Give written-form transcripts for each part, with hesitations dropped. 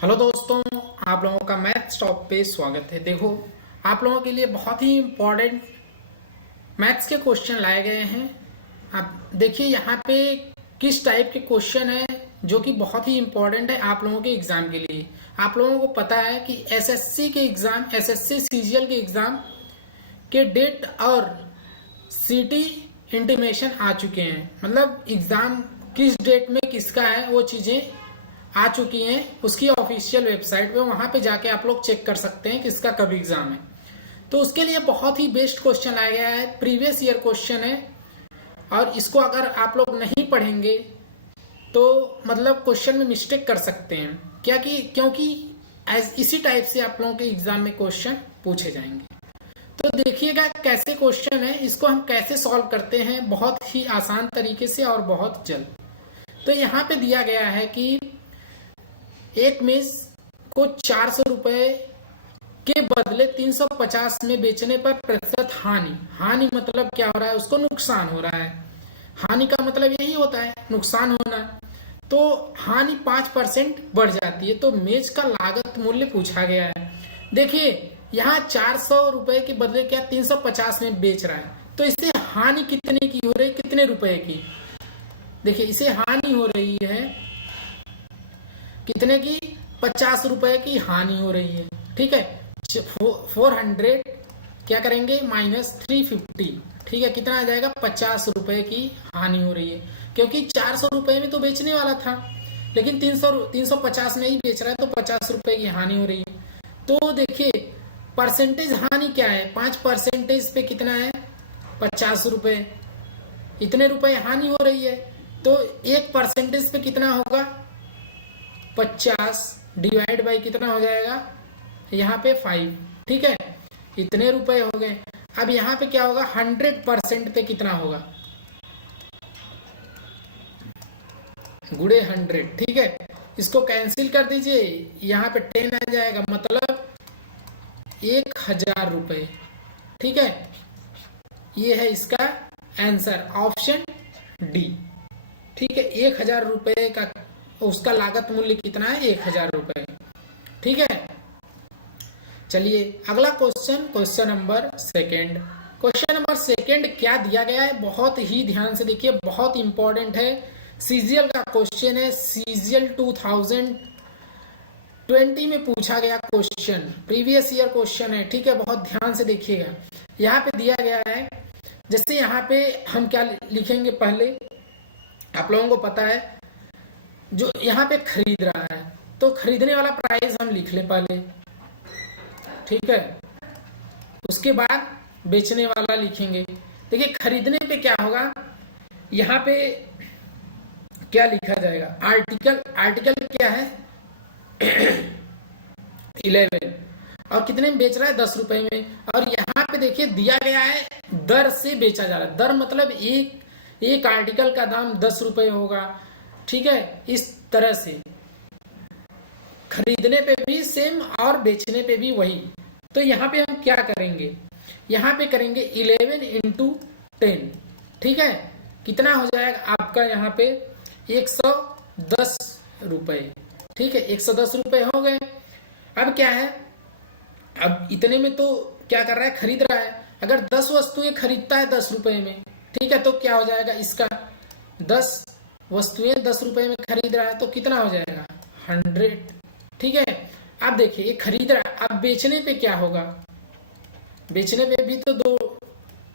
Hello दोस्तों, आप लोगों का मैथ्स टॉप पे स्वागत है। देखो, आप लोगों के लिए बहुत ही इम्पोर्टेंट मैथ्स के क्वेश्चन लाए गए हैं। आप देखिए यहाँ पे किस टाइप के क्वेश्चन है जो कि बहुत ही इम्पोर्टेंट है आप लोगों के एग्जाम के लिए। आप लोगों को पता है कि एसएससी के एग्जाम, एसएससी सीजीएल के एग्जाम के डेट और सीटी इंटीमेशन आ चुके हैं। मतलब एग्जाम किस डेट में किसका है वो चीजें आ चुकी हैं उसकी ऑफिशियल वेबसाइट पे। वहां पे जाके आप लोग चेक कर सकते हैं किसका कब एग्जाम है। तो उसके लिए बहुत ही बेस्ट क्वेश्चन लाया गया है, प्रीवियस ईयर क्वेश्चन है। और इसको अगर आप लोग नहीं पढ़ेंगे तो मतलब क्वेश्चन में मिस्टेक कर सकते हैं, क्योंकि इसी टाइप से आप लोगों के एग्जाम में क्वेश्चन पूछे जाएंगे। तो देखिएगा कैसे क्वेश्चन है, इसको हम कैसे सॉल्व करते हैं बहुत ही आसान तरीके से और बहुत जल्द। तो यहाँ पे दिया गया है कि एक मेज को 400 रुपए के बदले 350 में बेचने पर प्रतिशत हानि। हानि मतलब क्या हो रहा है, उसको नुकसान हो रहा है। हानि का मतलब यही होता है नुकसान होना। तो हानि 5% बढ़ जाती है। तो मेज का लागत मूल्य पूछा गया है। देखिए यहाँ 400 रुपए के बदले क्या 350 में बेच रहा है, तो इससे हानि कितने की हो रही, कितने रुपए की। देखिए इसे हानि हो रही है कितने की, 50 रुपए की हानि हो रही है। ठीक है, 400 क्या करेंगे -350। ठीक है, कितना आ जाएगा, 50 रुपए की हानि हो रही है। क्योंकि 400 रुपए में तो बेचने वाला था, लेकिन 350 में ही बेच रहा है, तो 50 रुपए की हानि हो रही है। तो देखिए परसेंटेज हानि क्या है, 5% पे कितना है, 50 रुपए, इतने रुपए हानि हो रही है। तो 1% पे कितना होगा, 50 डिवाइड बाई कितना हो जाएगा, यहाँ पे 5। ठीक है, इतने रुपए हो गए। अब यहाँ पे क्या होगा, 100% पे कितना होगा, गुड़े 100। ठीक है, इसको कैंसिल कर दीजिए, यहाँ पे 10 आ जाएगा, मतलब 1000 रुपए। ठीक है, ये है इसका आंसर, ऑप्शन डी। ठीक है, 1000 रुपए का उसका लागत मूल्य कितना है, 1000 रुपए। ठीक है, चलिए अगला question, question number second. Question number second क्या दिया गया है, बहुत ही ध्यान से देखिए, बहुत इंपॉर्टेंट है। सीजीएल का क्वेश्चन है, सीजीएल 2020 में पूछा गया क्वेश्चन, प्रीवियस ईयर क्वेश्चन है। ठीक है, बहुत ध्यान से देखिएगा। यहाँ पे दिया गया है, जैसे यहाँ पे हम क्या लिखेंगे, पहले आप लोगों को पता है जो यहाँ पे खरीद रहा है, तो खरीदने वाला प्राइस हम लिख लें पहले। ठीक है, उसके बाद बेचने वाला लिखेंगे। देखिए खरीदने पे क्या होगा, यहाँ पे क्या लिखा जाएगा, आर्टिकल, आर्टिकल क्या है 11, और कितने में बेच रहा है, 10 रुपए में। और यहाँ पे देखिए दिया गया है दर से बेचा जा रहा है। दर मतलब एक आर्टिकल का दाम 10 रुपए होगा। ठीक है, इस तरह से खरीदने पे भी सेम और बेचने पे भी वही। तो यहाँ पे हम क्या करेंगे, यहाँ पे करेंगे 11 इंटू 10। ठीक है, कितना हो जाएगा आपका, यहाँ पे 110 रुपए। ठीक है, 110 रुपए हो गए। अब क्या है, अब इतने में तो क्या कर रहा है, खरीद रहा है। अगर 10 वस्तुएं खरीदता है 10 रुपए में, ठीक है, तो क्या हो जाएगा, इसका 10 वस्तुएं 10 रुपए में खरीद रहा है, तो कितना हो जाएगा, 100। ठीक है, अब देखिए ये खरीद रहा है। अब बेचने पे क्या होगा, बेचने पे भी तो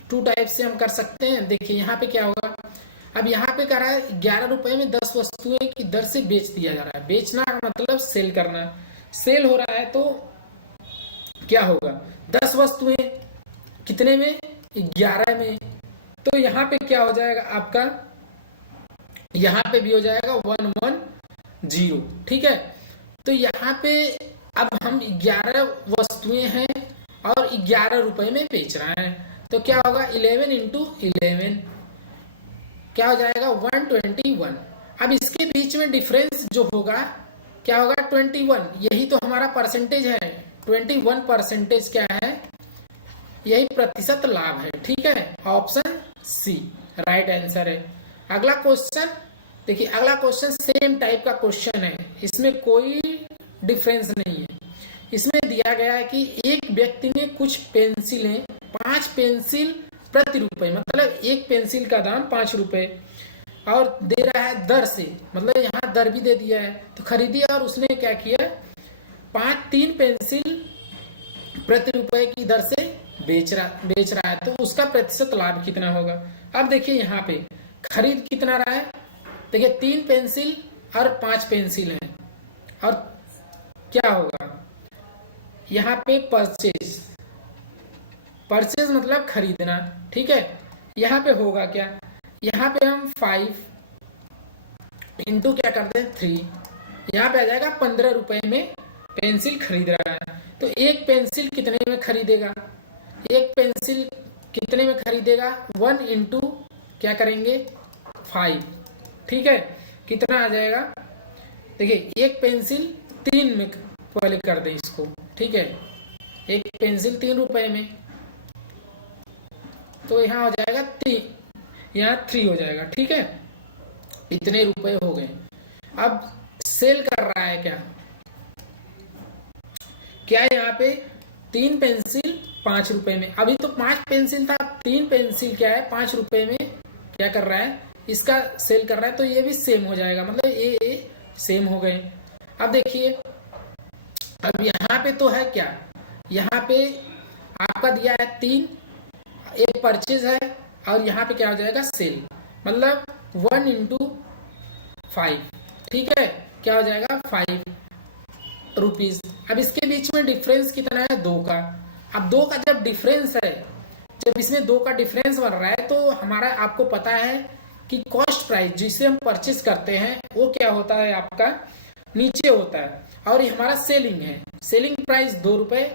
टू टाइप से हम कर सकते हैं। देखिए यहाँ पे क्या होगा, अब यहाँ पे कर रहा है 11 रुपए में 10 वस्तुएं की दर से बेच दिया जा रहा है। बेचना मतलब सेल करना, सेल हो रहा है, तो क्या होगा, 10 वस्तुएं कितने में, 11 में। तो यहाँ पे क्या हो जाएगा आपका, यहाँ पे भी हो जाएगा 110। ठीक है, तो यहाँ पे अब हम 11 वस्तुएं हैं और 11 रुपए में बेच रहा है, तो क्या होगा, 11 इंटू 11 क्या हो जाएगा, 121। अब इसके बीच में डिफरेंस जो होगा क्या होगा, 21। यही तो हमारा परसेंटेज है, 21% क्या है, यही प्रतिशत लाभ है। ठीक है, ऑप्शन सी राइट आंसर है। अगला क्वेश्चन देखिए, अगला क्वेश्चन सेम टाइप का क्वेश्चन है, इसमें कोई डिफरेंस नहीं है। इसमें दिया गया है कि एक व्यक्ति ने कुछ पेंसिलें 5 पेंसिल प्रति रुपए, मतलब एक पेंसिल का दाम 5 रुपए और दे रहा है दर से, मतलब यहाँ दर भी दे दिया है, तो खरीदी और उसने क्या किया 3 पेंसिल प्रति रुपए की दर से बेच रहा है, तो उसका प्रतिशत लाभ कितना होगा। अब देखिए यहाँ पे खरीद कितना रहा है, देखिए 3 पेंसिल और 5 पेंसिल हैं, और क्या होगा यहाँ पे परचेज मतलब खरीदना, ठीक है। यहाँ पे होगा क्या, यहाँ पे हम 5 इंटू क्या करते हैं 3, यहाँ पे आ जाएगा 15 रुपए में पेंसिल खरीद रहा है। तो एक पेंसिल कितने में खरीदेगा, एक पेंसिल कितने में खरीदेगा 1 इंटू क्या करेंगे 5, ठीक है। कितना आ जाएगा, देखिए एक पेंसिल 3 में पहले कर दें इसको, ठीक है, एक पेंसिल 3 रुपए में, तो यहाँ हो जाएगा 3, यहाँ 3 हो जाएगा, ठीक है। इतने रुपए हो गए। अब सेल कर रहा है क्या यहाँ पे 3 पेंसिल 5 रुपए में, अभी तो 5 पेंसिल था, 3 पेंसिल क्या है 5 रुपए में क्या कर रहा है, इसका सेल कर रहा है, तो ये भी सेम हो जाएगा, मतलब ये सेम हो गए। अब देखिए अब यहाँ पे तो है क्या, यहाँ पे आपका दिया है 3, एक परचेज है, और यहाँ पे क्या हो जाएगा सेल, मतलब 1 इंटू 5, ठीक है, क्या हो जाएगा 5 रुपीज। अब इसके बीच में डिफरेंस कितना है 2 का। अब 2 का जब डिफरेंस है, जब इसमें 2 का डिफरेंस बन रहा है, तो हमारा आपको पता है कि कॉस्ट प्राइस जिसे हम परचेज करते हैं वो क्या होता है आपका नीचे होता है, और ये हमारा सेलिंग है, सेलिंग प्राइस 2 रुपए,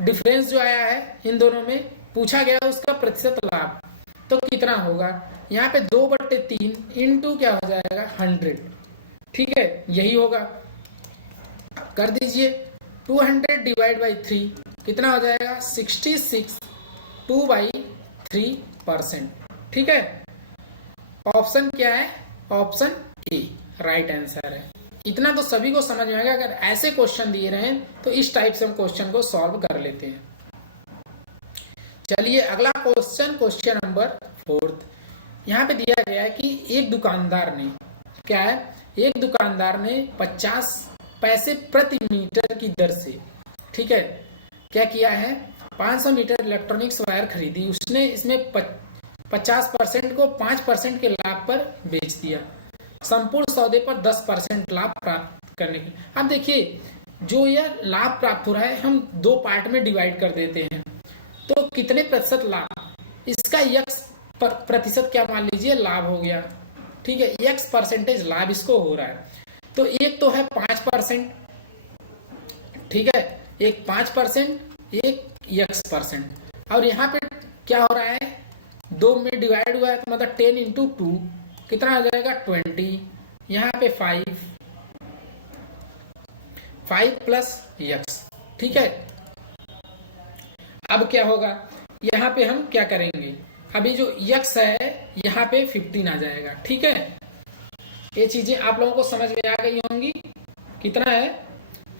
डिफरेंस जो आया है इन दोनों में पूछा गया उसका प्रतिशत लाभ, तो कितना होगा यहाँ पे 2/3 इंटू क्या हो जाएगा 100, ठीक है, यही होगा। कर दीजिए 200 डिवाइड बाई 3 कितना हो जाएगा 66, 2/3%, ठीक है। ऑप्शन क्या है, ऑप्शन ए राइट आंसर है। इतना तो सभी को समझ में आएगा, अगर ऐसे क्वेश्चन दिए रहे तो इस टाइप से हम क्वेश्चन को सॉल्व कर लेते हैं। चलिए अगला क्वेश्चन नंबर 4, यहाँ पे दिया गया है कि एक दुकानदार ने क्या है, एक दुकानदार ने 50 पैसे प्रति मीटर की दर से, ठीक है, क्या किया है 500 मीटर इलेक्ट्रॉनिक्स वायर खरीदी, उसने इसमें 50% को 5% के लाभ पर बेच दिया, संपूर्ण सौदे पर 10% लाभ प्राप्त करने के। अब देखिए जो यह लाभ प्राप्त हो रहा है हम 2 पार्ट में डिवाइड कर देते हैं, तो कितने प्रतिशत लाभ, इसका x प्रतिशत क्या मान लीजिए लाभ हो गया, ठीक है, x परसेंटेज लाभ इसको हो रहा है, तो एक तो है 5%, ठीक है, एक 5%, एक x%, और यहाँ पे क्या हो रहा है 2 में डिवाइड हुआ है, तो मतलब 10 इंटू 2 कितना हो जाएगा 20, यहाँ पे 5 प्लस x, ठीक है। अब क्या होगा, यहाँ पे हम क्या करेंगे, अभी जो x है यहाँ पे 15 आ जाएगा, ठीक है। ये चीजें आप लोगों को समझ में आ गई होंगी, कितना है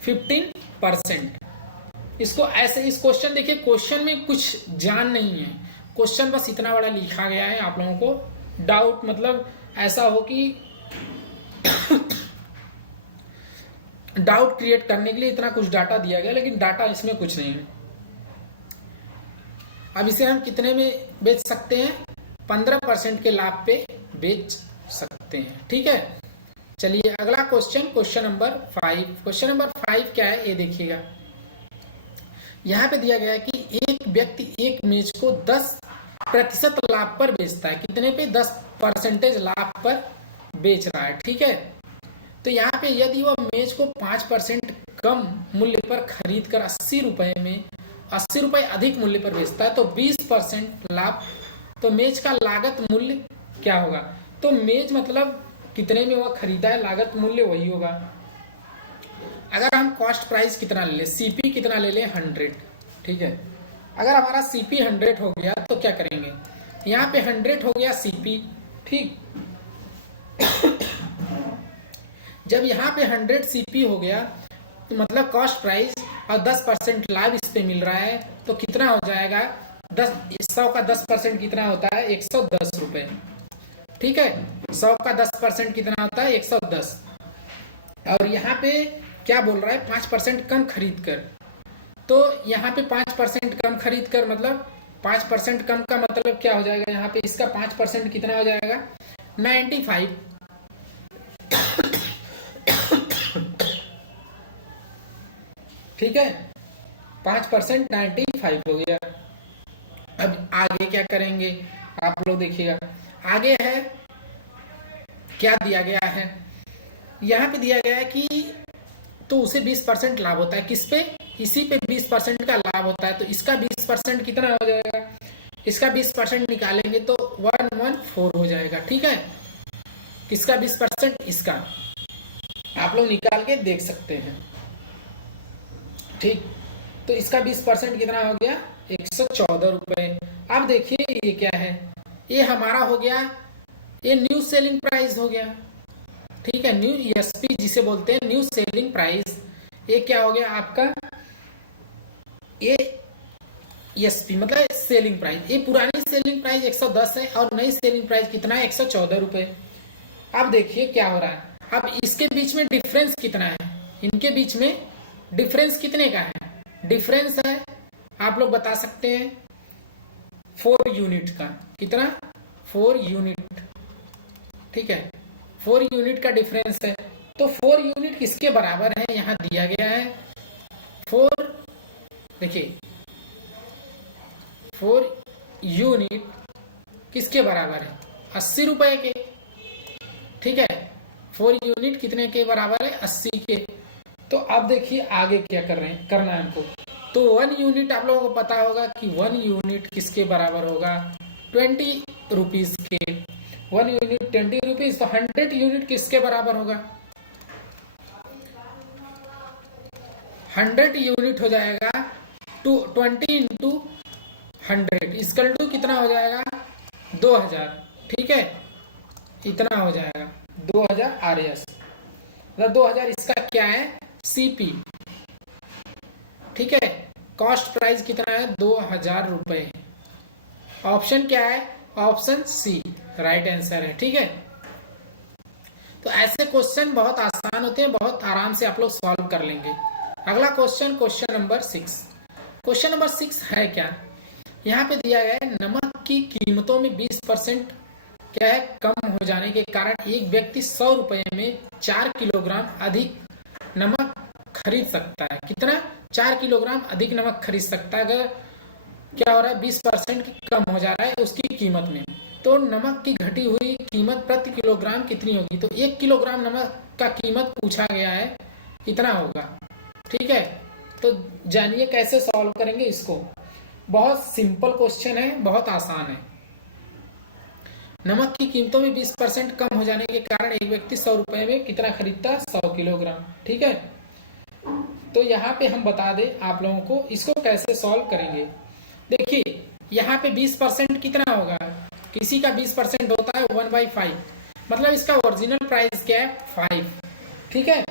15%। इसको ऐसे इस क्वेश्चन देखिए, क्वेश्चन में कुछ जान नहीं है, क्वेश्चन बस इतना बड़ा लिखा गया है, आप लोगों को डाउट मतलब ऐसा हो कि डाउट क्रिएट करने के लिए इतना कुछ डाटा दिया गया, लेकिन डाटा इसमें कुछ नहीं है। अब इसे हम कितने में बेच सकते हैं, 15% के लाभ पे बेच सकते हैं, ठीक है। चलिए अगला क्वेश्चन नंबर 5। क्वेश्चन नंबर 5 क्या है ये देखिएगा, यहाँ पे दिया गया है कि एक व्यक्ति एक मेज को 10% लाभ पर बेचता है, कितने पे 10% लाभ पर बेच रहा है, ठीक है। तो यहाँ पे यदि वह मेज को 5% कम मूल्य पर खरीद कर 80 रुपए अधिक मूल्य पर बेचता है, तो 20% लाभ, तो मेज का लागत मूल्य क्या होगा, तो मेज मतलब कितने में वह खरीदा है, लागत मूल्य वही होगा। अगर हम कॉस्ट प्राइस कितना ले लें, सीपी कितना ले लें 100, ठीक है। अगर हमारा सीपी 100 हो गया तो क्या करेंगे, यहाँ पे 100 हो गया सीपी, ठीक। जब यहाँ पे 100 सीपी हो गया तो मतलब कॉस्ट प्राइस और 10% लाभ इस पे मिल रहा है, तो कितना हो जाएगा 100 का 10% कितना होता है 110 रुपए। ठीक है, 100 का 10% कितना होता है 110। और यहाँ पे क्या बोल रहा है 5% कम खरीद कर, तो यहाँ पे 5% कम खरीद कर मतलब 5% कम का मतलब क्या हो जाएगा, यहाँ पे इसका 5% कितना हो जाएगा 95। ठीक है, 5% 95 हो गया। अब आगे क्या करेंगे आप लोग देखिएगा, आगे है क्या दिया गया है, यहाँ पे दिया गया है कि तो उसे 20% लाभ होता है, किस पे, इसी पे 20% का लाभ होता है, तो इसका 20% कितना हो जाएगा, इसका 20% निकालेंगे तो 114 हो जाएगा। ठीक है, किसका 20%, इसका आप लोग निकाल के देख सकते हैं। ठीक, तो इसका 20% कितना हो गया 114 रुपए। अब देखिए ये क्या है, ये हमारा हो गया, ये न्यू सेलिंग प्राइस हो गया। ठीक है, न्यू एसपी जिसे बोलते हैं न्यू सेलिंग प्राइस, ये क्या हो गया आपका, ये एसपी मतलब सेलिंग प्राइस, ये पुरानी सेलिंग प्राइस 110 है और नई सेलिंग प्राइस कितना है 114 रुपए। अब देखिए क्या हो रहा है, अब इसके बीच में डिफरेंस कितना है, इनके बीच में डिफरेंस कितने का है, डिफरेंस है आप लोग बता सकते हैं 4 यूनिट का, कितना 4 यूनिट। ठीक है, 4 यूनिट का डिफरेंस है, तो 4 यूनिट किसके बराबर है, यहां दिया गया है 4, देखिए 4 यूनिट किसके बराबर है 80 रुपए के। ठीक है, 4 यूनिट कितने के बराबर है 80 के। तो अब देखिए आगे क्या कर रहे हैं, करना है हमको, तो 1 यूनिट आप लोगों को पता होगा कि 1 यूनिट किसके बराबर होगा 20 रुपीज के, 1 यूनिट 20 रुपीज, तो 100 यूनिट किसके बराबर होगा, 100 यूनिट हो जाएगा 20 इंटू 100 इसकल टू कितना हो जाएगा 2000। ठीक है, इतना हो जाएगा 2000 RS, मतलब 2000 इसका क्या है CP। ठीक है, कॉस्ट प्राइस कितना है 2000 रुपए। ऑप्शन क्या है, ऑप्शन सी राइट आंसर है। ठीक है, तो ऐसे क्वेश्चन बहुत आसान होते हैं, बहुत आराम से आप लोग सॉल्व कर लेंगे। अगला question, question number 6। Question number 6 है क्या, यहाँ पे दिया गया है नमक की कीमतों में 20% क्या है कम हो जाने के कारण एक व्यक्ति 100 रुपए में 4 किलोग्राम अधिक नमक खरीद सकता है। कितना, 4 किलोग्राम अधिक नमक खरीद सकता है। अगर क्या हो रहा है 20% कम हो जा रहा है उसकी कीमत में, तो नमक की घटी हुई कीमत प्रति किलोग्राम कितनी होगी, तो 1 किलोग्राम नमक का कीमत पूछा गया है कितना होगा। ठीक है, तो जानिए कैसे सॉल्व करेंगे इसको, बहुत सिंपल क्वेश्चन है, बहुत आसान है। नमक की कीमतों में 20% कम हो जाने के कारण एक व्यक्ति 100 रुपए में कितना खरीदता है 100 किलोग्राम। ठीक है, तो यहाँ पे हम बता दें आप लोगों को इसको कैसे सॉल्व करेंगे। देखिए यहाँ पे 20% कितना होगा, किसी का 20% होता है 1/5, मतलब इसका ओरिजिनल प्राइस क्या है 5। ठीक है,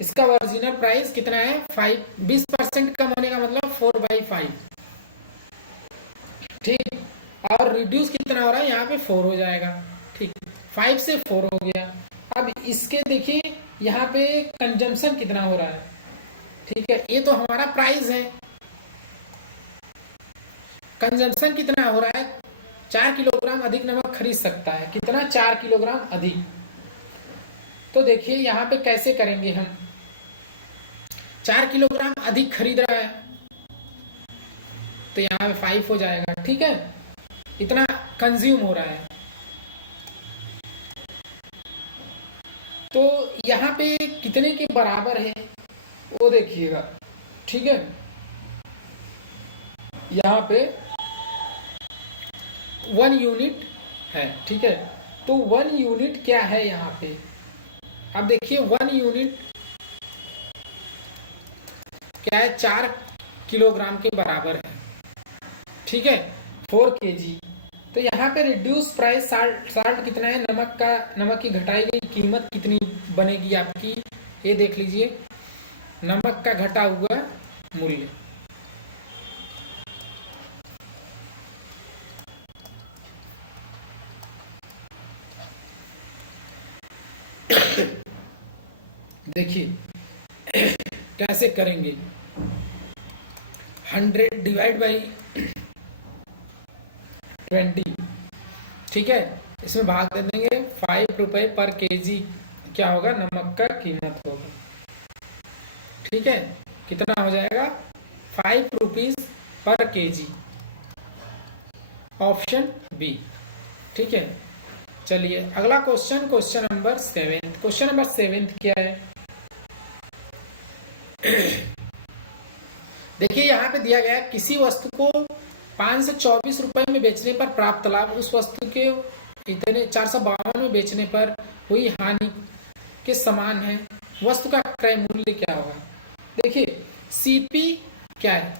इसका ओरिजिनल प्राइस कितना है 5, 20% कम होने का मतलब 4/5। ठीक, और रिड्यूस कितना हो रहा है यहाँ पे 4 हो जाएगा। ठीक, 5 से 4 हो गया। अब इसके देखिए यहाँ पे कंजम्पशन कितना हो रहा है। ठीक है, ये तो हमारा प्राइस है, कंजम्पशन कितना हो रहा है 4 किलोग्राम अधिक नमक खरीद सकता है, कितना 4 किलोग्राम अधिक। तो देखिए यहाँ पे कैसे करेंगे हम, 4 किलोग्राम अधिक खरीद रहा है तो यहाँ पे 5 हो जाएगा। ठीक है, इतना कंज्यूम हो रहा है, तो यहाँ पे कितने के बराबर है वो देखिएगा। ठीक है, यहाँ पे 1 यूनिट है। ठीक है, तो 1 यूनिट क्या है यहाँ पे, अब देखिए 1 यूनिट क्या है 4 किलोग्राम के बराबर है। ठीक है, 4 kg, तो यहाँ पे रिड्यूस प्राइस साल्ट कितना है, नमक की घटाई गई कीमत कितनी बनेगी आपकी, ये देख लीजिए नमक का घटा हुआ मूल्य। देखिए कैसे करेंगे, 100 डिवाइड बाई 20, ठीक है, इसमें भाग दे देंगे। 5 रुपए पर केजी क्या होगा, नमक का कीमत होगा, ठीक है। कितना हो जाएगा, 5 rupees per KG, option B, ठीक है। चलिए अगला question, question number 7। Question number 7 क्या है, देखिए यहाँ पे दिया गया है, किसी वस्तु को 524 रुपए में बेचने पर प्राप्त लाभ उस वस्तु के इतने 452 में बेचने पर हुई हानि के समान है, वस्तु का क्रय मूल्य क्या होगा। देखिए सीपी क्या है,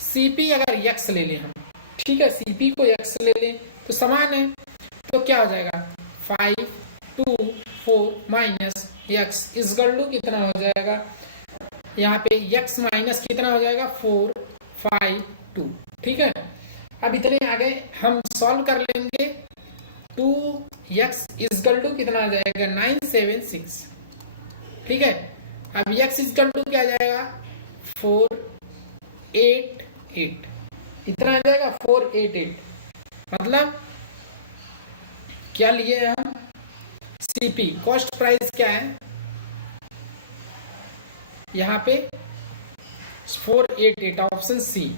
सीपी अगर यक्स ले लें हम, ठीक है, सीपी को यक्स ले लें तो समान है, तो क्या हो जाएगा 5 2 4 माइनस यक्स इस गल्लू कितना हो जाएगा, यहाँ पे यक्स माइनस कितना हो जाएगा 4 5 2, ठीक है। अब इतने आगे हम सॉल्व कर लेंगे, 2x इजकल टू कितना आ जाएगा 976, ठीक है। अब x इजकल टू क्या आ जाएगा 488, इतना आ जाएगा 488, मतलब क्या लिए हम, सीपी कॉस्ट प्राइस क्या है यहाँ पे 488, ऑप्शन सी।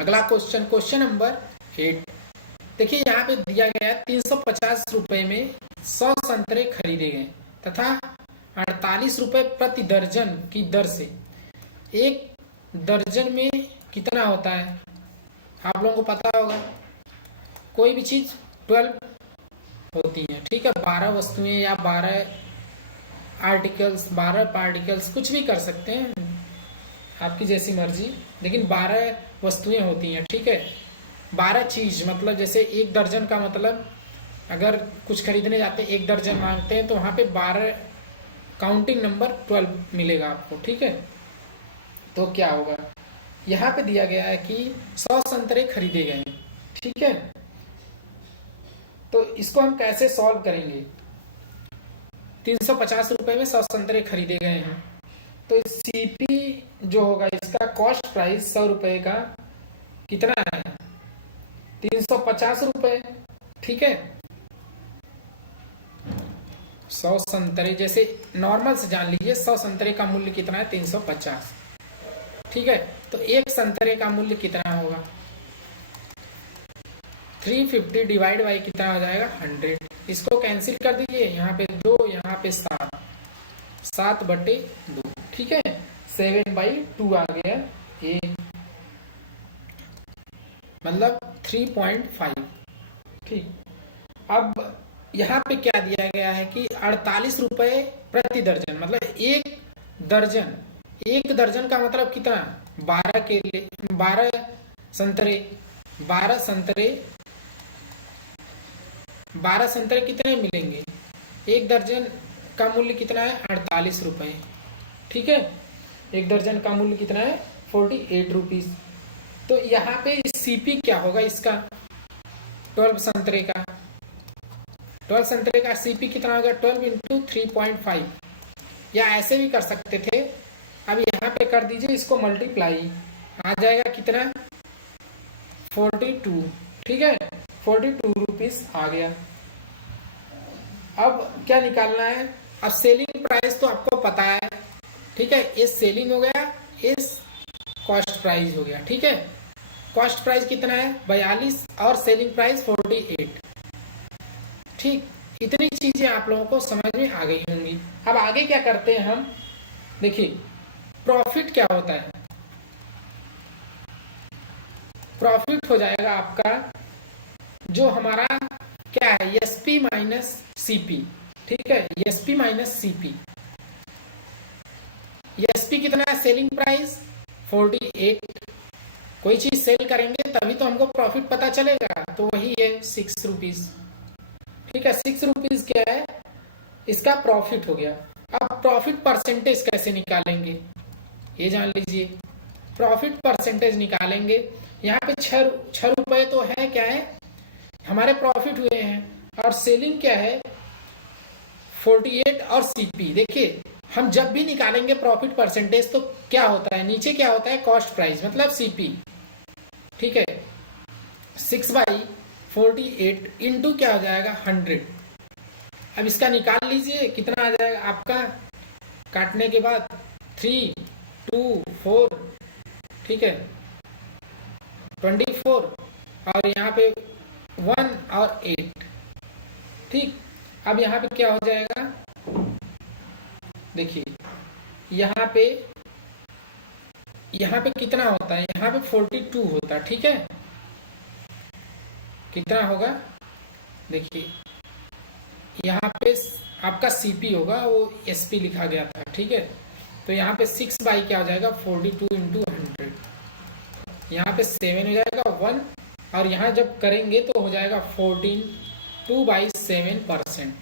अगला क्वेश्चन, क्वेश्चन नंबर 8, देखिए यहाँ पे दिया गया है 350 रुपए में 100 संतरे खरीदे गए तथा 48 रुपए प्रति दर्जन की दर से एक दर्जन में कितना होता है, आप लोगों को पता होगा, कोई भी चीज 12 होती है, ठीक है, 12 वस्तुएं या 12 आर्टिकल्स, 12 पार्टिकल्स, कुछ भी कर सकते हैं आपकी जैसी मर्जी, लेकिन 12 वस्तुएं होती हैं, ठीक है। 12 चीज मतलब जैसे एक दर्जन का मतलब अगर कुछ खरीदने जाते हैं 1 दर्जन मांगते हैं तो वहां पे 12 काउंटिंग नंबर 12 मिलेगा आपको, ठीक है। तो क्या होगा, यहाँ पे दिया गया है कि 100 संतरे खरीदे गए, ठीक है। तो इसको हम कैसे सॉल्व करेंगे, 350 रुपए में 100 संतरे खरीदे गए हैं, तो सीपी जो होगा इसका कॉस्ट प्राइस 100 रुपए का कितना है 350 रुपए, ठीक है। 100 संतरे, जैसे नॉर्मल से जान लीजिए 100 संतरे का मूल्य कितना है 350, ठीक है। तो एक संतरे का मूल्य कितना होगा 350 डिवाइड बाई कितना हो जाएगा 100, इसको कैंसिल कर दीजिए, यहाँ पे 2 यहाँ पे 7/2, ठीक है, 7/2 आ गया ये, मतलब 3.5, ठीक। अब यहाँ पे क्या दिया गया है कि 48 रुपए प्रति दर्जन, मतलब एक दर्जन का मतलब कितना 12 के लिए 12 संतरे 12 संतरे कितने मिलेंगे, एक दर्जन का मूल्य कितना है 48 रुपए, ठीक है। एक दर्जन का मूल्य कितना है 48 रुपीज। तो यहाँ पे सीपी क्या होगा इसका 12 संतरे का सीपी कितना होगा 12 इंटू 3.5, या ऐसे भी कर सकते थे, अब यहाँ पे कर दीजिए इसको मल्टीप्लाई, आ जाएगा कितना 42, ठीक है, 42 रुपीज आ गया। अब क्या निकालना है, अब सेलिंग प्राइस तो आपको पता है, ठीक है, ये सेलिंग हो गया, इस कॉस्ट प्राइस हो गया, ठीक है। कॉस्ट प्राइस कितना है 42 और सेलिंग प्राइस 48, ठीक। इतनी चीजें आप लोगों को समझ में आ गई होंगी। अब आगे क्या करते हैं हम, देखिए प्रॉफिट क्या होता है, प्रॉफिट हो जाएगा आपका जो हमारा क्या है एसपी माइनस सीपी, ठीक है, एसपी माइनस सीपी। एसपी कितना है सेलिंग प्राइस 48, कोई चीज सेल करेंगे तभी तो हमको प्रॉफिट पता चलेगा, तो वही है 6 रुपीज, ठीक है। 6 रुपीज क्या है इसका प्रॉफिट हो गया। अब प्रॉफिट परसेंटेज कैसे निकालेंगे ये जान लीजिए। प्रॉफिट परसेंटेज निकालेंगे, यहाँ पे छह रुपए तो है, क्या है हमारे प्रॉफिट हुए हैं, और सेलिंग क्या है 48, और सीपी देखिए हम जब भी निकालेंगे प्रॉफिट परसेंटेज तो क्या होता है, नीचे क्या होता है कॉस्ट प्राइस मतलब सीपी, ठीक है। 6/48 इंटू क्या हो जाएगा 100। अब इसका निकाल लीजिए कितना आ जाएगा आपका काटने के बाद 3, 2, 4, ठीक है 24, और यहाँ पे 1 और 8, ठीक। अब यहाँ पे क्या हो जाएगा देखिए, यहाँ पे कितना होता है, यहाँ पे 42 होता है, ठीक है। कितना होगा देखिए, यहाँ पे आपका सीपी होगा, वो एसपी लिखा गया था, ठीक है। तो यहाँ पे 6 बाई क्या हो जाएगा 42 इंटू 100, यहाँ पे 7 हो जाएगा 1, और यहाँ जब करेंगे तो हो जाएगा 14 2/7%।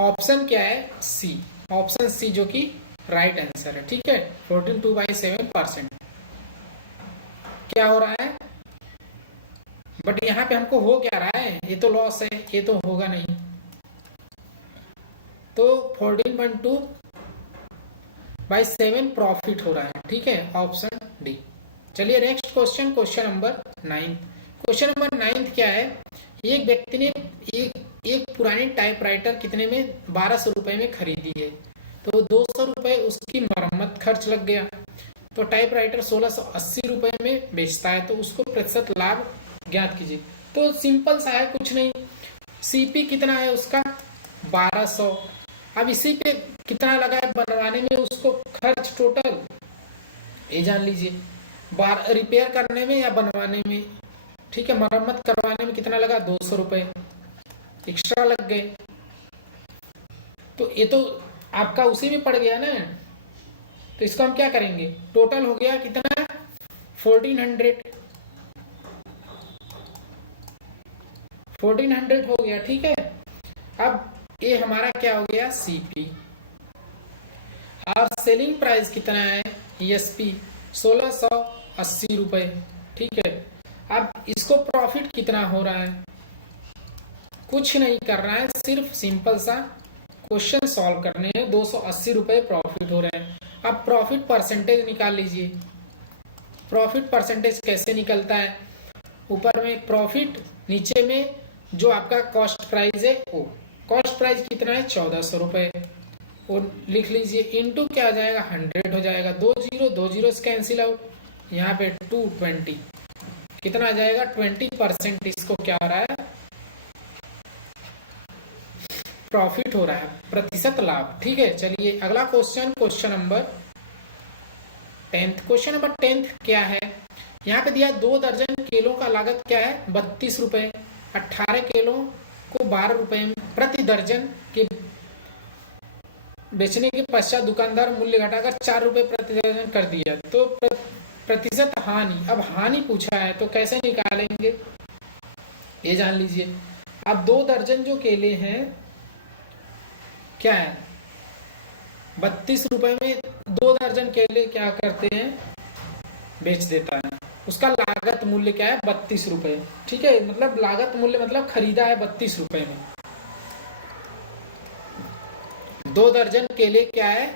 ऑप्शन क्या है सी, ऑप्शन सी जो कि राइट आंसर है, ठीक है। 14 2/7% क्या हो रहा है, बट यहाँ पे हमको हो क्या रहा है, ये तो लॉस है, ये तो होगा नहीं, तो 14.2/7 प्रॉफिट हो रहा है, ठीक है, ऑप्शन डी। चलिए next question, question number 9। Question number 9 क्या है, एक व्यक्ति ने एक पुरानी टाइपराइटर कितने में 1200 रुपए में खरीदी है, तो 200 रुपए उसकी मरम्मत खर्च लग गया, तो टाइपराइटर 1680 रुपए में बेचता है, तो उसको प्रतिशत लाभ ज्ञात कीजिए। तो सिंपल सा है, कुछ नहीं, सीपी कितना है उसका 1200, अब इसी पे कितना लगा है बनवाने में उसको खर्च टोटल, ये जान लीजिए, रिपेयर करने में या बनवाने में, ठीक है, मरम्मत करवाने में कितना लगा 200 रुपए एक्स्ट्रा लग गए, तो ये तो आपका उसी में पड़ गया ना, तो इसको हम क्या करेंगे, टोटल हो गया कितना 1400 हो गया, ठीक है। अब ये हमारा क्या हो गया सीपी, और सेलिंग प्राइस कितना है एसपी 1680 रुपए, ठीक है। अब इसको प्रॉफिट कितना हो रहा है, कुछ नहीं करना है, सिर्फ सिंपल सा क्वेश्चन सॉल्व करने हैं, 280 रुपए प्रॉफिट हो रहे हैं। अब प्रॉफिट परसेंटेज निकाल लीजिए। प्रॉफिट परसेंटेज कैसे निकलता है, ऊपर में प्रॉफिट, नीचे में जो आपका कॉस्ट प्राइस है, वो कॉस्ट प्राइस कितना है 1400 रुपए, वो लिख लीजिए, इनटू क्या आ जाएगा 100 हो जाएगा, 2 जीरो से कैंसिल आउट, यहाँ पे 220 कितना आ जाएगा 20%, इसको क्या हो रहा है प्रॉफिट हो रहा है, प्रतिशत लाभ, ठीक है। चलिए अगला question, question number 10। Question number 10 क्या है, यहाँ पे दिया 2 दर्जन केलों का लागत क्या है 32 रुपए, 18 केलों को 12 रुपए प्रति दर्जन के बेचने के पश्चात दुकानदार मूल्य घटाकर 4 रुपए प्रति दर्जन कर दिया, तो प्रतिशत हानि, अब हानि पूछा है तो कैसे निकालेंगे ये जान लीजिए। अब 2 दर्जन जो केले हैं क्या है 32 रुपए में 2 दर्जन केले क्या करते हैं बेच देता है, उसका लागत मूल्य क्या है 32 रुपए, ठीक है, मतलब लागत मूल्य मतलब खरीदा है 32 रुपए में, 2 दर्जन केले क्या है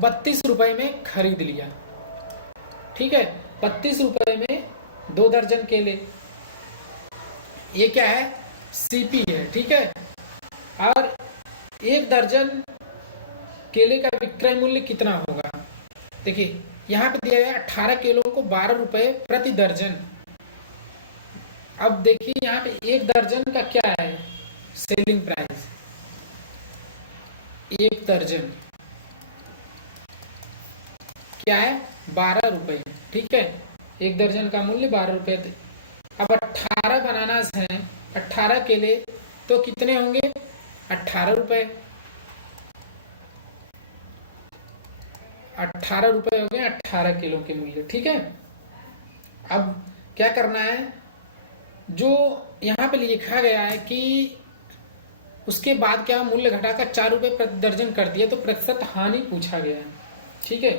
32 रुपए में खरीद लिया, ठीक है, 32 रुपए में 2 दर्जन केले, ये क्या है सीपी है, ठीक है। और 1 दर्जन केले का विक्रय मूल्य कितना होगा, देखिए यहाँ पे दिया है 18 केलों को 12 रुपए प्रति दर्जन। अब देखिए यहाँ पे 1 दर्जन का क्या है सेलिंग प्राइस, 1 दर्जन क्या है 12 रुपए, ठीक है, 1 दर्जन का मूल्य 12 रुपए। अब 18 बनाना है, 18 केले तो कितने होंगे 18 रुपए, 18 रुपए हो गए 18 किलो के मूल्य, ठीक है। अब क्या करना है, जो यहाँ पे लिखा गया है कि उसके बाद क्या मूल्य घटाकर 4 रुपए प्रति दर्जन कर दिया, तो प्रतिशत हानि पूछा गया है। ठीक है,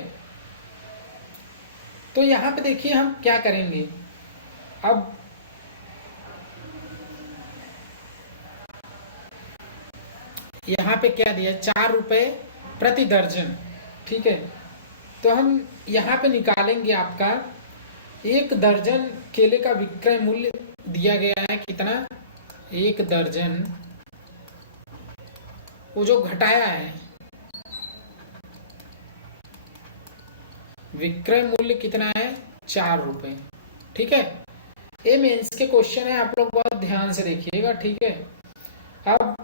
तो यहां पे देखिए हम क्या करेंगे। अब यहां पे क्या दिया, 4 रुपए प्रति दर्जन। ठीक है, तो हम यहां पे निकालेंगे आपका 1 दर्जन केले का विक्रय मूल्य दिया गया है कितना, 1 दर्जन, वो जो घटाया है विक्रय मूल्य कितना है, 4 रुपए। ठीक है, ये मेंस के क्वेश्चन है, आप लोग बहुत ध्यान से देखिएगा। ठीक है, अब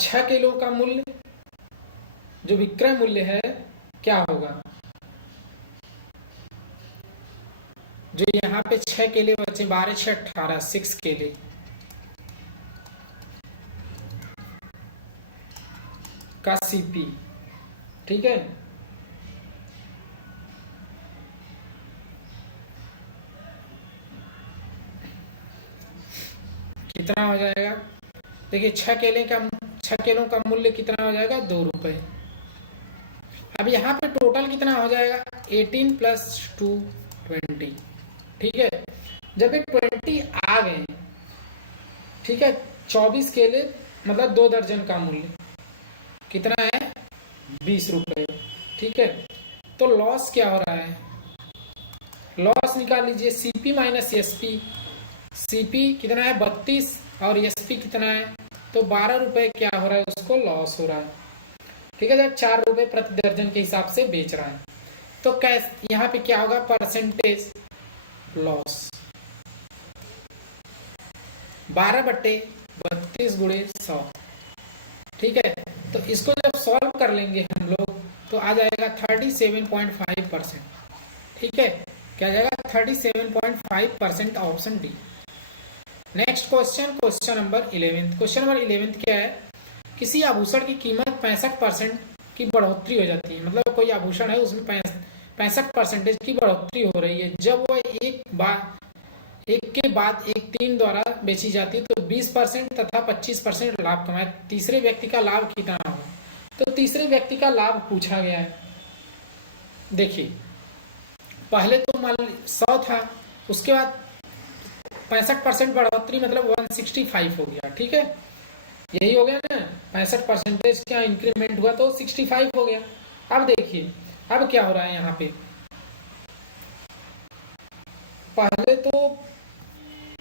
6 किलो का मूल्य जो विक्रय मूल्य है क्या होगा, जो यहाँ पे 6 केले बचे, 12 6 18, 6 केले, का सीपी। ठीक है, कितना हो जाएगा, देखिए 6 किलो का मूल्य कितना हो जाएगा, 2 रुपए। अब यहाँ पे टोटल कितना हो जाएगा, 18 + 2 20। ठीक है, जब एक 20 आ गए, ठीक है, 24 केले मतलब 2 दर्जन का मूल्य कितना है, 20 रुपए। ठीक है, तो लॉस क्या हो रहा है, लॉस निकाल लीजिए, सीपी माइनस एसपी। सीपी कितना है, 32, और एसपी कितना है, तो 12 रुपए क्या हो रहा है, उसको लॉस हो रहा है। ठीक है, जब 4 रुपए प्रति दर्जन के हिसाब से बेच रहा है, तो कैसे यहाँ पे क्या होगा, परसेंटेज लॉस 12/32 × 100। ठीक है, तो इसको जब सॉल्व कर लेंगे हम लोग, तो आ जाएगा 37.5%। ठीक है, क्या जाएगा, 37.5%, option D. Next question number 11। Question number 11 क्या है, किसी आभूषण की कीमत 65% की बढ़ोतरी हो जाती है, मतलब कोई आभूषण है उसमें 65% की बढ़ोतरी हो रही है, जब वह एक के बाद एक 3 द्वारा बेची जाती है, तो 20% तथा 25% लाभ कमाए, तीसरे व्यक्ति का लाभ कितना होगा, तो तीसरे व्यक्ति का लाभ पूछा गया है। देखिए पहले तो मान 100 था, उसके बाद 65% बढ़ोतरी मतलब 165 हो गया। ठीक है, यही हो गया ना, 65% का इंक्रीमेंट हुआ तो 65 हो गया। अब देखिए अब क्या हो रहा है, यहाँ पे पहले तो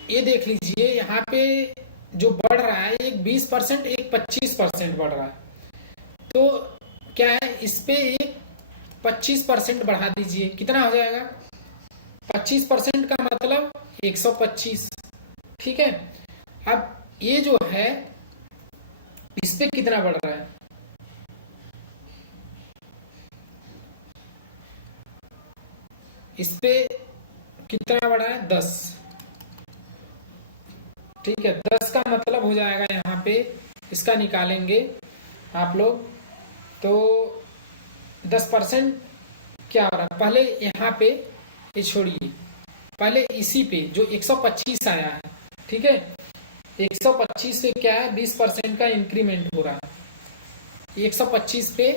ये देख लीजिए, यहाँ पे जो बढ़ रहा है एक 20%, एक 25% बढ़ रहा है, तो क्या है, इस पे एक 25% बढ़ा दीजिए, कितना हो जाएगा, 25% का मतलब 125। ठीक है, अब ये जो है इस पे कितना बढ़ रहा है, इस पे कितना बढ़ा है, 10। ठीक है, 10 का मतलब हो जाएगा यहाँ पे, इसका निकालेंगे आप लोग, तो 10% क्या हो रहा है, पहले यहाँ पे ये छोड़िए, पहले इसी पे जो 125 आया है, ठीक है, 125 पे क्या है, 20% का इंक्रीमेंट हो रहा है, 125 पे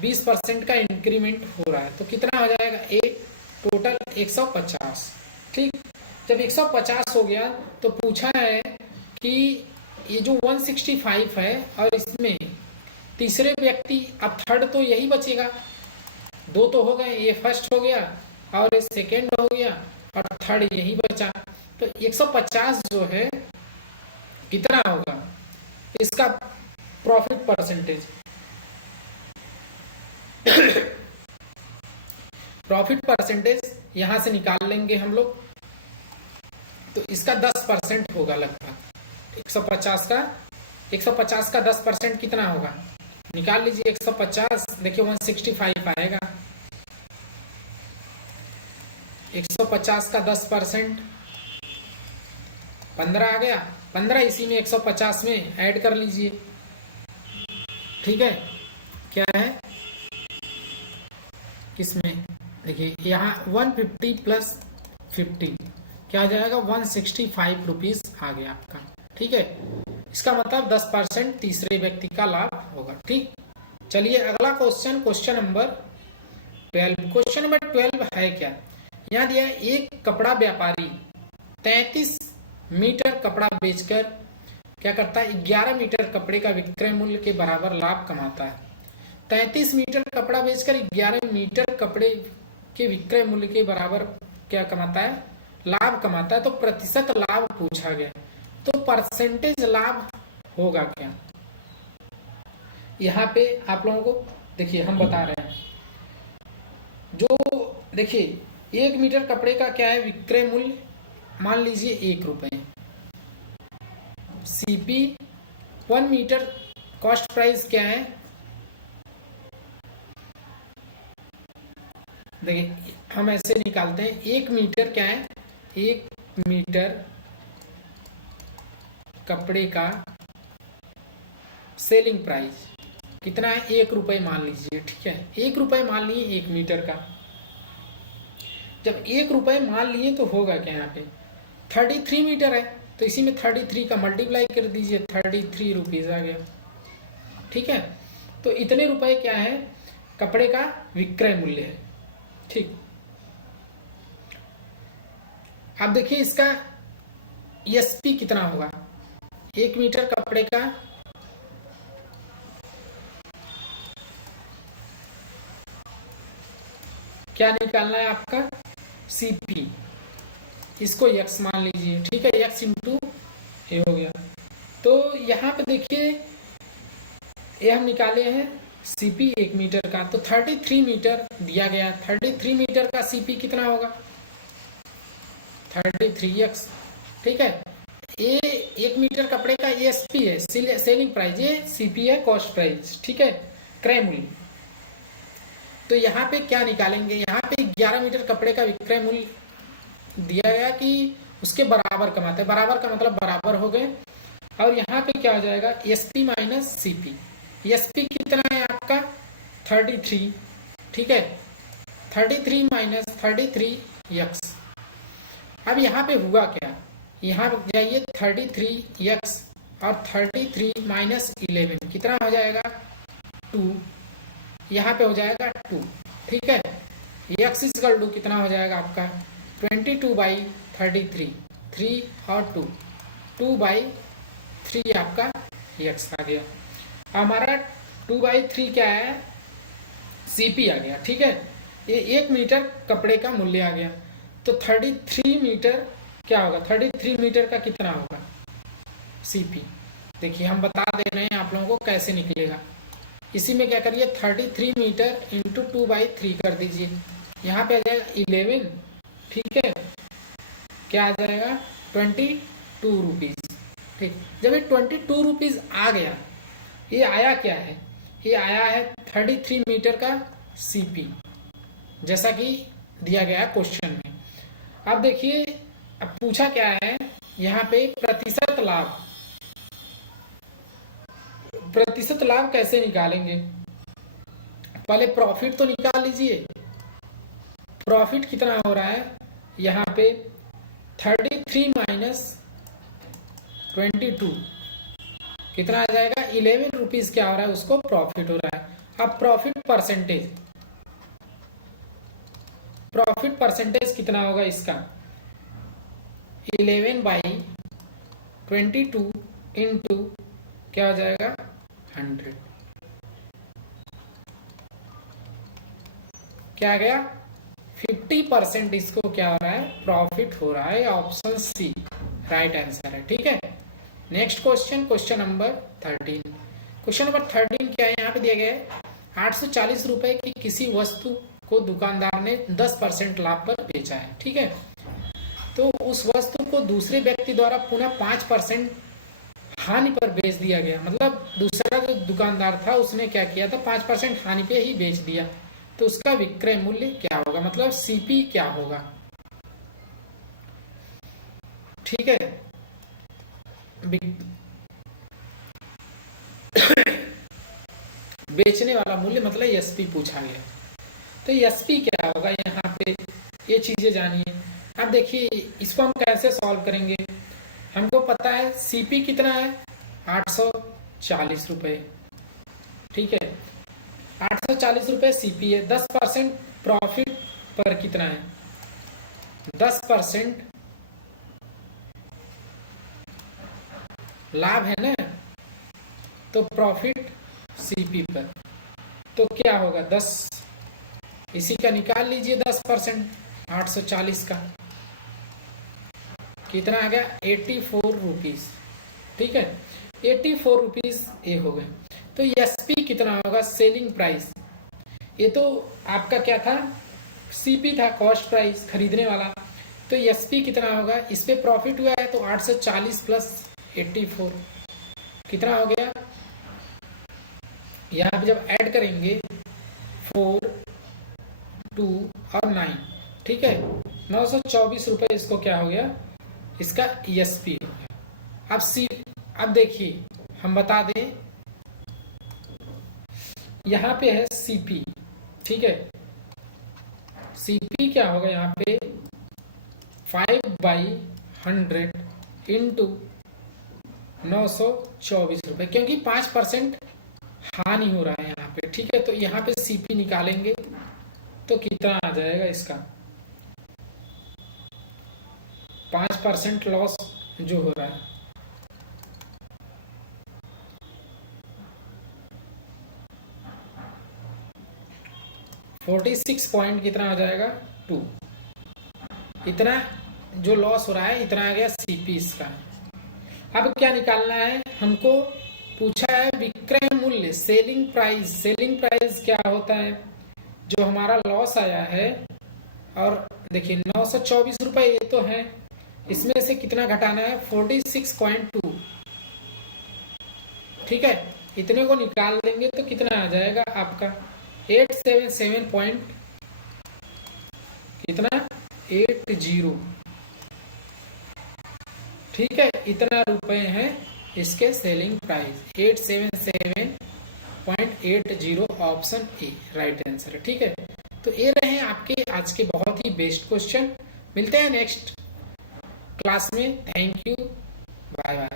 20% का इंक्रीमेंट हो रहा है, तो कितना हो जाएगा, एक टोटल 150। ठीक, जब 150 हो गया तो पूछा है कि ये जो 165 है और इसमें तीसरे व्यक्ति, अब थर्ड तो यही बचेगा, 2 तो हो गए, ये फर्स्ट हो गया और ये सेकेंड हो गया और थर्ड यही बचा, तो 150 जो है कितना होगा, इसका प्रॉफिट परसेंटेज प्रॉफिट परसेंटेज यहां से निकाल लेंगे हम लोग, तो इसका 10% होगा लगभग, 150 का 10% कितना होगा, निकाल लीजिए, 150 देखिए 165 आएगा, 150 का 10% 15 आ गया, 15 इसी में 150 में ऐड कर लीजिए। ठीक है, क्या है किसमें, देखिए यहाँ 150 + 50 क्या आ जाएगा, 165 रुपीज आ गया आपका। ठीक है, इसका मतलब 10% तीसरे व्यक्ति का लाभ होगा। ठीक, चलिए अगला question, question number 12। Question number 12 है क्या, यहाँ दिया है एक कपड़ा व्यापारी 33 मीटर कपड़ा बेचकर क्या करता है, 11 मीटर कपड़े का विक्रय मूल्य के बराबर लाभ कमाता है। 33 मीटर कपड़ा बेचकर 11 मीटर कपड़े के विक्रय मूल्य के बराबर क्या कमाता है, लाभ कमाता है। तो प्रतिशत लाभ पूछा गया, तो परसेंटेज लाभ होगा क्या, यहाँ पे आप लोगों को देखिए हम बता रहे हैं। जो देखिए 1 मीटर कपड़े का क्या है विक्रय मूल्य, मान लीजिए 1 रुपए। सीपी 1 मीटर कॉस्ट प्राइस क्या है, देखिए हम ऐसे निकालते हैं, 1 मीटर क्या है, 1 मीटर कपड़े का सेलिंग प्राइस कितना है, 1 रुपए मान लीजिए। ठीक है, 1 रुपए मान लिए 1 मीटर का। जब 1 रुपए मान लिए तो होगा क्या, यहाँ पे 33 मीटर है तो इसी में 33 का मल्टीप्लाई कर दीजिए, 33 रुपीज आ गया। ठीक है, तो इतने रुपए क्या है, कपड़े का विक्रय मूल्य है। ठीक, अब देखिए इसका एसपी कितना होगा, 1 मीटर कपड़े का क्या निकालना है आपका, सीपी, इसको x मान लीजिए। ठीक है, x इंटू ए हो गया। तो यहाँ पे देखिए ये हम निकाले हैं सीपी 1 मीटर का, तो 33 मीटर दिया गया। 33 मीटर का सीपी कितना होगा, 33x। ठीक है, ये 1 मीटर कपड़े का एसपी है, सेलिंग प्राइस, ये सीपी है कॉस्ट प्राइस। ठीक है, क्रय मूल्य। तो यहाँ पे क्या निकालेंगे, यहाँ पे 11 मीटर कपड़े का विक्रय मूल्य दिया गया कि उसके बराबर कमाते हैं, बराबर का मतलब बराबर हो गए। और यहाँ पे क्या हो जाएगा, एसपी माइनस सीपी। एसपी कितना है आपका 33। ठीक है, 33 माइनस 33x। अब यहाँ पे हुआ क्या, यहाँ पे जाइए 33x और 33 माइनस 11 कितना हो जाएगा 2, यहाँ पे हो जाएगा 2। ठीक है, x इक्वल टू कितना हो जाएगा आपका 22/33, 3 और 2, 2/3 आपका x आ गया। हमारा 2/3 क्या है, सीपी आ गया। ठीक है, ये 1 मीटर कपड़े का मूल्य आ गया। तो 33 मीटर क्या होगा, 33 मीटर का कितना होगा सीपी, देखिए हम बता दे रहे हैं आप लोगों को कैसे निकलेगा। इसी में क्या करिए 33 मीटर इंटू 2/3 कर दीजिए, यहाँ पे आ जाएगा 11। ठीक है, क्या आ जाएगा 22 रुपीज। ठीक, जब ये 22 रुपीज आ गया, ये आया क्या है, ये आया है 33 मीटर का सीपी, जैसा कि दिया गया क्वेश्चन में। अब देखिए अब पूछा क्या है, यहाँ पे प्रतिशत लाभ। प्रतिशत लाभ कैसे निकालेंगे, पहले प्रॉफिट तो निकाल लीजिए। प्रॉफिट कितना हो रहा है, यहाँ पे 33 माइनस 22 कितना आ जाएगा 11 रुपीज क्या हो रहा है, उसको प्रॉफिट हो रहा है। अब प्रॉफिट परसेंटेज कितना होगा इसका, 11/22 इंटू क्या हो जाएगा 100, क्या आ गया 50% इसको क्या हो रहा है, प्रॉफिट हो रहा है। ऑप्शन सी राइट आंसर है। ठीक है, next question, question number 13। Question number 13 क्या है, यहाँ पे दिया गया है 840 रुपए की किसी वस्तु को दुकानदार ने 10% लाभ पर बेचा है। ठीक है, तो उस वस्तु को दूसरे व्यक्ति द्वारा पुनः 5% हानि पर बेच दिया गया। मतलब दूसरा जो दुकानदार था उसने क्या किया था, 5% हानि पे ही बेच दिया। तो उसका विक्रय मूल्य क्या होगा, मतलब सीपी क्या होगा। ठीक है, बेचने वाला मूल्य मतलब एसपी पूछा गया। तो एसपी क्या होगा, यहाँ पे ये चीजें जानिए। अब देखिए इसको हम कैसे सॉल्व करेंगे, हमको पता है सीपी कितना है, 840 रुपए। ठीक है, 840 रुपए सीपी है। 10% प्रॉफिट पर कितना है, 10% लाभ है ना, तो प्रॉफिट सीपी पर तो क्या होगा 10, इसी का निकाल लीजिए 10%, 840 का कितना आ गया, 84 रुपीज। ठीक है, 84 रुपीज ये हो गए। तो एसपी कितना होगा, सेलिंग प्राइस, ये तो आपका क्या था, सीपी था, कॉस्ट प्राइस, खरीदने वाला। तो एसपी कितना होगा, इस पे प्रॉफिट हुआ है तो 840 प्लस 84 कितना हो गया, यहाँ पे जब ऐड करेंगे 4, 2 और 9, ठीक है, 924 रुपए इसको क्या हो गया, इसका एसपी हो गया। अब देखिए हम बता दें, यहाँ पे है सीपी, ठीक है, सीपी क्या होगा यहाँ पे 5/100 इंटू 924 रुपए, क्योंकि 5% हानि हो रहा है यहाँ पे। ठीक है, तो यहाँ पे सीपी निकालेंगे तो कितना आ जाएगा इसका, 5% लॉस जो हो रहा है, कितना हो जाएगा 2, इतना जो लॉस हो रहा है इतना आ गया सीपी इसका। अब क्या निकालना है हमको, पूछा है विक्रय मूल्य, सेलिंग प्राइस। सेलिंग प्राइस क्या होता है, जो हमारा लॉस आया है, और देखिए 924 रुपए ये तो है, इसमें से कितना घटाना है 46.2। ठीक है, इतने को निकाल देंगे तो कितना आ जाएगा आपका 877 पॉइंट कितना 80। ठीक है, इतना रुपए है इसके selling price, 877.80, option A right answer है। ठीक है, तो ये रहे आपके आज के बहुत ही बेस्ट क्वेश्चन। मिलते हैं नेक्स्ट क्लास में। Thank you, bye bye.